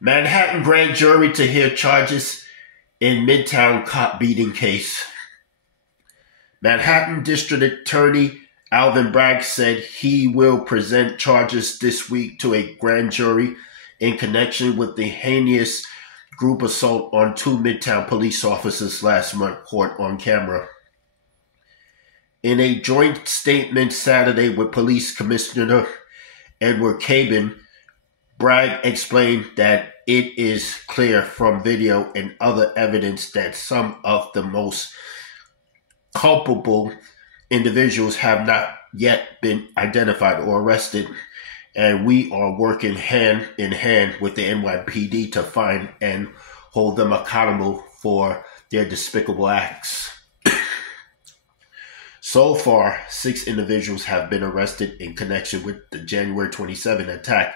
Manhattan grand jury to hear charges in Midtown cop beating case. Manhattan District Attorney Alvin Bragg said he will present charges this week to a grand jury in connection with the heinous group assault on two Midtown police officers last month, caught on camera. In a joint statement Saturday with Police Commissioner Edward Cabin, Bragg explained that it is clear from video and other evidence that some of the most culpable individuals have not yet been identified or arrested, and we are working hand in hand with the NYPD to find and hold them accountable for their despicable acts. So far, 6 individuals have been arrested in connection with the January 27 attack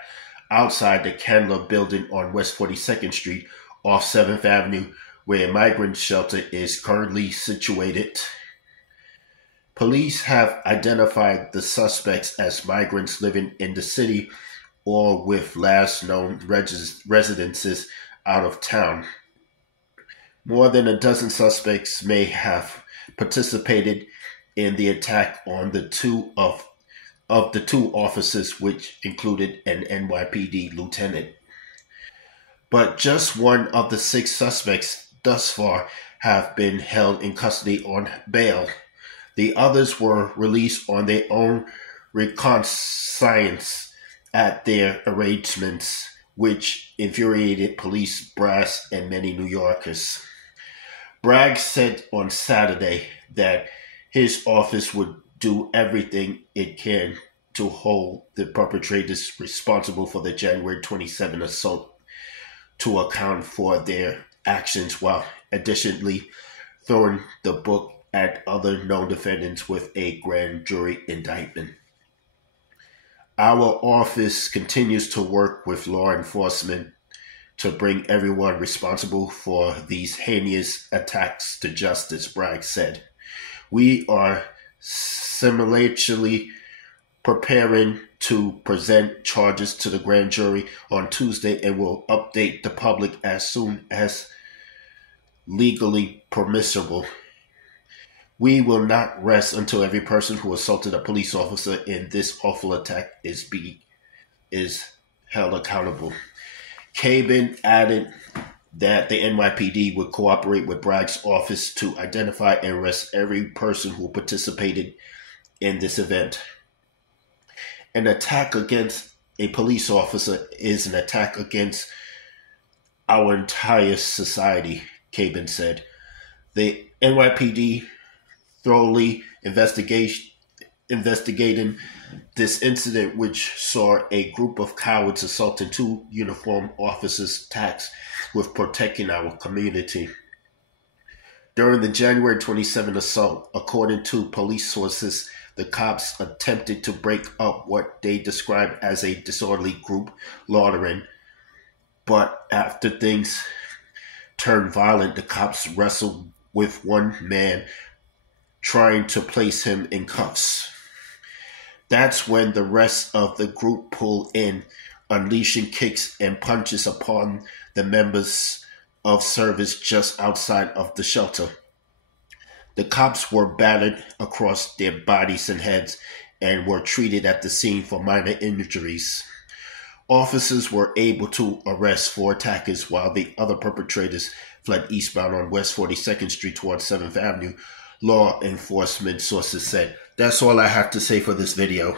outside the Candler building on West 42nd Street off 7th Avenue, where a migrant shelter is currently situated. Police have identified the suspects as migrants living in the city or with last known residences out of town. More than a dozen suspects may have participated in the attack on the two officers, which included an NYPD lieutenant. But just one of the 6 suspects thus far have been held in custody on bail. The others were released on their own recognizance at their arrangements, which infuriated police brass and many New Yorkers. Bragg said on Saturday that his office would do everything it can to hold the perpetrators responsible for the January 27 assault to account for their actions, while additionally throwing the book at other known defendants with a grand jury indictment. Our office continues to work with law enforcement to bring everyone responsible for these heinous attacks to justice, Bragg said. We are simultaneously preparing to present charges to the grand jury on Tuesday and will update the public as soon as legally permissible. We will not rest until every person who assaulted a police officer in this awful attack is held accountable. Cabin added that the NYPD would cooperate with Bragg's office to identify and arrest every person who participated in this event. An attack against a police officer is an attack against our entire society, Cabin said. The NYPD thoroughly investigating this incident, which saw a group of cowards assaulting 2 uniformed officers tasked with protecting our community. During the January 27 assault, according to police sources, the cops attempted to break up what they described as a disorderly group loitering, but after things turned violent, the cops wrestled with one man, trying to place him in cuffs. That's when the rest of the group pulled in, unleashing kicks and punches upon the members of service just outside of the shelter. The cops were battered across their bodies and heads and were treated at the scene for minor injuries. Officers were able to arrest 4 attackers while the other perpetrators fled eastbound on West 42nd Street towards 7th Avenue, law enforcement sources said. That's all I have to say for this video.